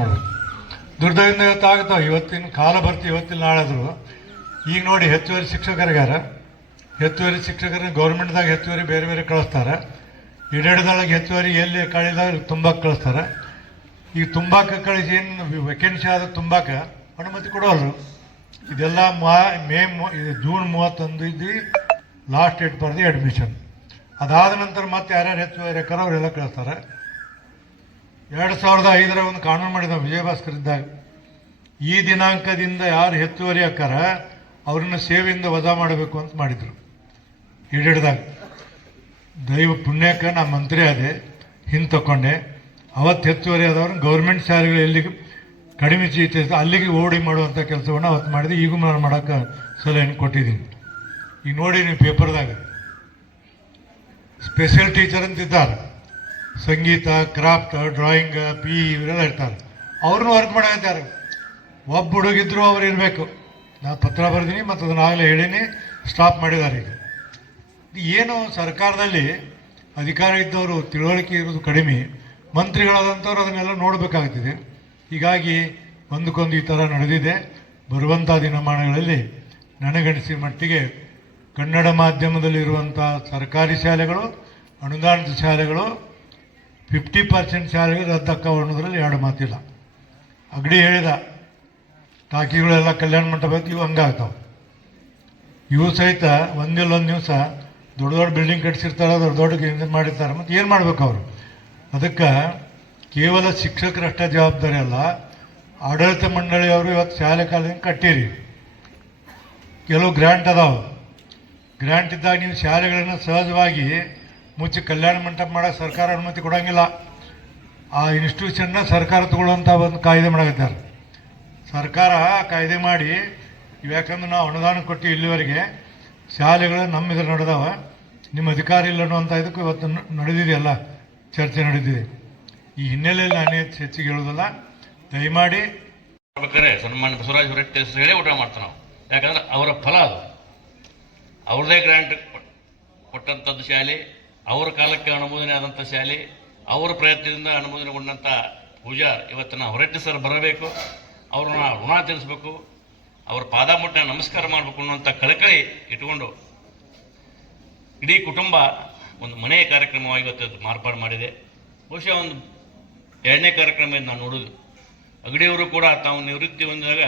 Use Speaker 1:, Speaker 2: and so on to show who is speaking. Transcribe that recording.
Speaker 1: ಮಾಡಬೇಕು ದುರ್ದೈವಿಂದ ಇವತ್ತು ಆಗ್ತಾವೆ ಇವತ್ತಿನ ಕಾಲ ಬರ್ತಿ, ಇವತ್ತಿನ ನಾಳಾದ್ರು. ಈಗ ನೋಡಿ ಹೆಚ್ಚುವರಿ ಶಿಕ್ಷಕರಿಗಾರ. ಹೆಚ್ಚುವರಿ ಶಿಕ್ಷಕರ ಗೌರ್ಮೆಂಟ್ದಾಗ ಹೆಚ್ಚುವರಿ ಬೇರೆ ಬೇರೆ ಕಳಿಸ್ತಾರೆ. ಈಡೇಡದೊಳಗೆ ಹೆಚ್ಚುವರಿ ಎಲ್ಲಿ ಕಳಿದಾಗ ತುಂಬಾಕ್ ಕಳಿಸ್ತಾರೆ. ಈಗ ತುಂಬಾಕ ಕಳಿಸಿ ಏನು ವೆಕೆನ್ಸಿ ಆದ ತುಂಬಾಕ ಅನುಮತಿ ಕೊಡೋಲ್ರು. ಇದೆಲ್ಲ ಮಾ, ಮೇ ಜೂನ್ ಮೂವತ್ತೊಂದು ಇದ್ದು ಲಾಸ್ಟ್ ಡೇಟ್ ಬರೆದು ಅಡ್ಮಿಷನ್ ಅದಾದ ನಂತರ ಮತ್ತೆ ಯಾರ್ಯಾರು ಹೆಚ್ಚುವರಿ ಅವರೆಲ್ಲ ಕಳಿಸ್ತಾರೆ. ಎರಡು ಸಾವಿರದ ಐದರ ಒಂದು ಕಾನೂನು ಮಾಡಿದ ವಿಜಯಭಾಸ್ಕರ್ ಇದ್ದಾಗ ಈ ದಿನಾಂಕದಿಂದ ಯಾರು ಹೆಚ್ಚುವರಿ ಅಕ್ಕಾರ ಅವ್ರನ್ನ ಸೇವೆಯಿಂದ ವಜಾ ಮಾಡಬೇಕು ಅಂತ ಮಾಡಿದರು. ಈಡಿಡ್ದಾಗ ದೈವ ಪುಣ್ಯಕ್ಕೆ ನಾ ಮಂತ್ರಿ ಆದೆ, ಹಿಂದೆ ತಗೊಂಡೆ ಅವತ್ತು ಹೆಚ್ಚುವರಿ ಆದವ್ರನ್ನ ಗೌರ್ಮೆಂಟ್ ಶಾಲೆಗಳು ಎಲ್ಲಿಗೆ ಕಡಿಮೆ ಚೀತ, ಅಲ್ಲಿಗೆ ಓಡಿ ಮಾಡುವಂಥ ಕೆಲಸವನ್ನು ಅವತ್ತು ಮಾಡಿದೆ. ಈಗೂ ನಾನು ಮಾಡೋಕ್ಕೆ ಸಲಹೆ ಕೊಟ್ಟಿದ್ದೀನಿ. ಈಗ ನೋಡಿ ನೀವು ಪೇಪರ್ದಾಗ. ಸ್ಪೆಷಲ್ ಟೀಚರ್ ಅಂತ ಇದ್ದಾರೆ ಸಂಗೀತ, ಕ್ರಾಫ್ಟ್, ಡ್ರಾಯಿಂಗ್, ಪಿ ಇವರೆಲ್ಲ ಇರ್ತಾರೆ. ಅವ್ರನ್ನೂ ವರ್ಕ್ ಮಾಡಾಕತ್ತಾರೆ ಒಬ್ಬ ಹುಡುಗಿದ್ರು ಅವ್ರು ಇರಬೇಕು. ನಾನು ಪತ್ರ ಬರೆದೀನಿ ಮತ್ತು ಅದನ್ನು ಆಗಲೇ ಹೇಳೀನಿ ಸ್ಟಾಪ್ ಮಾಡಿದ್ದಾರೆ ಈಗ. ಏನು ಸರ್ಕಾರದಲ್ಲಿ ಅಧಿಕಾರ ಇದ್ದವರು ತಿಳುವಳಿಕೆ ಇರೋದು ಕಡಿಮೆ ಮಂತ್ರಿಗಳಾದಂಥವ್ರು ಅದನ್ನೆಲ್ಲ ನೋಡಬೇಕಾಗ್ತಿದೆ. ಹೀಗಾಗಿ ಒಂದಕ್ಕೊಂದು ಈ ಥರ ನಡೆದಿದೆ. ಬರುವಂಥ ದಿನಮಾನಗಳಲ್ಲಿ ನನಗನಿಸಿದ ಮಟ್ಟಿಗೆ ಕನ್ನಡ ಮಾಧ್ಯಮದಲ್ಲಿರುವಂಥ ಸರ್ಕಾರಿ ಶಾಲೆಗಳು, ಅನುದಾನಿತ ಶಾಲೆಗಳು ಫಿಫ್ಟಿ ಪರ್ಸೆಂಟ್ ಸ್ಯಾಲರಿ ರದ್ದಕ್ಕ ಅನ್ನೋದ್ರಲ್ಲಿ ಎರಡು ಮಾತಿಲ್ಲ. ಅಗಡಿ ಹೇಳಿದ, ಟಾಕಿಗಳೆಲ್ಲ ಕಲ್ಯಾಣ ಮಂಟಪಕ್ಕೆ ಇವು ಹಂಗಾಗ್ತಾವೆ. ಇವು ಸಹಿತ ಒಂದಿಲ್ಲ ಒಂದು ದಿವಸ ದೊಡ್ಡ ದೊಡ್ಡ ಬಿಲ್ಡಿಂಗ್ ಕಟ್ಸಿರ್ತಾರೆ, ದೊಡ್ಡ ದೊಡ್ಡ ಇದು ಮಾಡಿರ್ತಾರೆ, ಮತ್ತು ಏನು ಮಾಡ್ಬೇಕು ಅವರು? ಅದಕ್ಕೆ ಕೇವಲ ಶಿಕ್ಷಕರಷ್ಟೇ ಜವಾಬ್ದಾರಿ ಅಲ್ಲ, ಆಡಳಿತ ಮಂಡಳಿಯವರು ಇವತ್ತು ಶಾಲೆ ಕಾಲದಿಂದ ಕಟ್ಟಿರಿ. ಕೆಲವು ಗ್ರ್ಯಾಂಟ್ ಅದಾವೆ. ಗ್ರ್ಯಾಂಟ್ ಇದ್ದಾಗ ನೀವು ಶಾಲೆಗಳನ್ನು ಸಹಜವಾಗಿ ಮುಚ್ಚಿ ಕಲ್ಯಾಣ ಮಂಟಪ ಮಾಡೋಕ್ಕೆ ಸರ್ಕಾರ ಅನುಮತಿ ಕೊಡೋಂಗಿಲ್ಲ. ಆ ಇನ್ಸ್ಟಿಟ್ಯೂಷನ್ನ ಸರ್ಕಾರ ತಗೊಳ್ಳುವಂಥ ಒಂದು ಕಾಯ್ದೆ ಮಾಡಕತ್ತಾರೆ ಸರ್ಕಾರ ಕಾಯ್ದೆ ಮಾಡಿ ಯಾಕಂದ್ರೆ ನಾವು ಅನುದಾನ ಕೊಟ್ಟು ಇಲ್ಲಿವರೆಗೆ, ಶಾಲೆಗಳು ನಮ್ಮ ಇದ್ರ ನಡೆದವ, ನಿಮ್ಮ ಅಧಿಕಾರ ಇಲ್ಲ ಅನ್ನುವಂಥ ಇದಕ್ಕೂ ಇವತ್ತು ನಡೆದಿದೆಯಲ್ಲ ಚರ್ಚೆ ನಡೆದಿದೆ. ಈ ಹಿನ್ನೆಲೆಯಲ್ಲಿ ನಾನೇ ಹೆಚ್ಚು ಹೆಚ್ಚಿಗೆ ಹೇಳೋದಲ್ಲ ದಯಮಾಡಿ
Speaker 2: ಸನ್ಮಾನ ಸನ್ಮಾನ್ಯ ಬಸವರಾಜ್ ಹೊರಟ್ಟಿ ಹೇಳಿ ಊಟ ಮಾಡ್ತಾರೆ ನಾವು. ಯಾಕಂದ್ರೆ ಅವರ ಫಲ ಅದು. ಅವ್ರದೇ ಗ್ರ್ಯಾಂಟ್ ಕೊಟ್ಟಂಥದ್ದು ಶಾಲೆ ಅವರ ಕಾಲಕ್ಕೆ ಅನುಮೋದನೆ ಆದಂಥ ಶಾಲೆ, ಅವರ ಪ್ರಯತ್ನದಿಂದ ಅನುಮೋದನೆಗೊಂಡಂಥ ಪೂಜಾ ಇವತ್ತಿನ ಹೊರಟ್ಟಿ ಸರ್ ಬರಬೇಕು, ಅವ್ರನ್ನ ಋಣ ತೀರಿಸಬೇಕು, ಅವ್ರ ಪಾದ ಮುಟ್ಟ ನಮಸ್ಕಾರ ಮಾಡಬೇಕು ಅನ್ನುವಂಥ ಕಳಕಳಿ ಇಟ್ಕೊಂಡು ಇಡೀ ಕುಟುಂಬ ಒಂದು ಮನೆಯ ಕಾರ್ಯಕ್ರಮವಾಗಿ ಇವತ್ತು ಮಾರ್ಪಾಡು ಮಾಡಿದೆ. ಬಹುಶಃ ಒಂದು ಎರಡನೇ ಕಾರ್ಯಕ್ರಮ ನಾವು ನಾನು ನೋಡೋದು. ಅಗಡಿಯವರು ಕೂಡ ತಾವು ನಿವೃತ್ತಿ ಹೊಂದಿದಾಗ